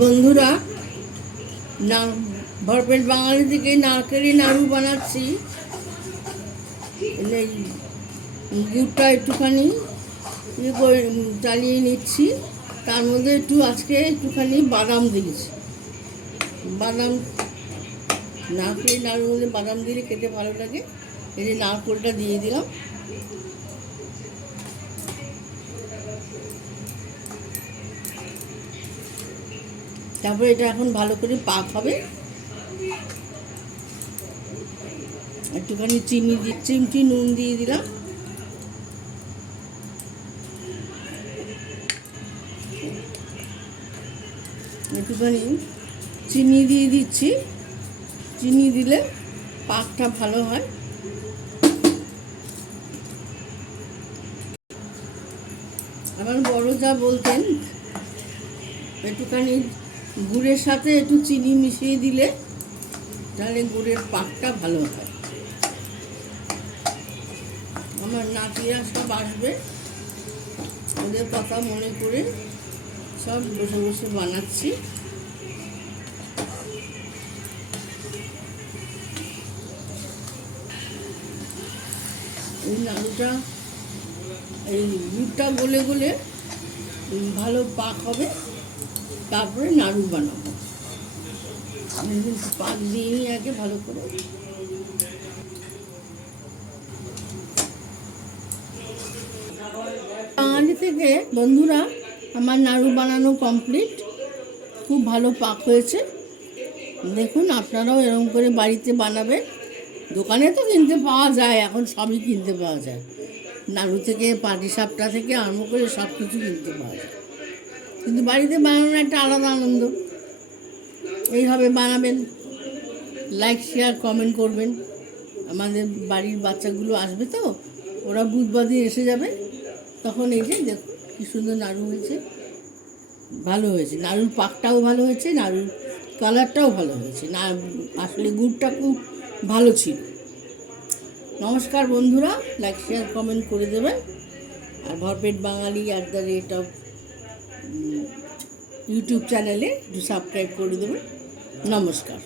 বন্ধুরা, না ভরপেট বাঙালি থেকে নারকেলি নাড়ু বানাচ্ছি। গুড়টা একটুখানি চালিয়ে নিচ্ছি, তার মধ্যে আজকে একটুখানি বাদাম দিয়েছি। বাদাম নারকেলি নাড়ুর মধ্যে বাদাম দিলে খেতে ভালো লাগে। এই যে নারকেলটা দিয়ে দিলাম। তারপরে এটা এখন ভালো করে পাক হবে। একটুখানি চিমটি নুন দিয়ে দিলাম। একটুখানি চিনি দিয়ে দিচ্ছি। চিনি দিলে পাকটা ভালো হয়। আমার বড় যা বলতেন, একটুখানি গুড়ের সাথে একটু চিনি মিশিয়ে দিলে তাহলে গুড়ের পাকটা ভালো হয়। আমার নাতিরা সব আসবে, ওদের কথা মনে করে সব বসে বসে বানাচ্ছি। এই নাড়ুটা, এই দুধটা গলে গলে ভালো পাক হবে, তারপরে নাড়ু বানাবো। আমি কিন্তু পাক দিয়ে নিই আগে ভালো করে। বাঙালি থেকে বন্ধুরা আমার নাড়ু বানানো কমপ্লিট। খুব ভালো পাক হয়েছে। দেখুন, আপনারাও এরকম করে বাড়িতে বানাবেন। দোকানে তো কিনতে পাওয়া যায়, এখন সবই কিনতে পাওয়া যায়। নাড়ু থেকে পাটিসাপটা থেকে আরম্ভ করে সব কিছু কিনতে পাওয়া যায়, কিন্তু বাড়িতে বানানোর একটা আলাদা আনন্দ। এইভাবে বানাবেন, লাইক শেয়ার কমেন্ট করবেন। আমাদের বাড়ির বাচ্চাগুলো আসবে, তো ওরা বুধবার দিন এসে যাবে, তখন এই যে দেখুন কী সুন্দর নাড়ু হয়েছে। ভালো হয়েছে, নাড়ুর পাকটাও ভালো হয়েছে, নাড়ুর কালারটাও ভালো হয়েছে। না, আসলে গুড়টা খুব ভালো ছিল। নমস্কার বন্ধুরা, লাইক শেয়ার কমেন্ট করে দেবেন। আর ভরপেট বাঙালি @ ইউটিউব চ্যানেলে একটু সাবস্ক্রাইব করে দেবেন। নমস্কার।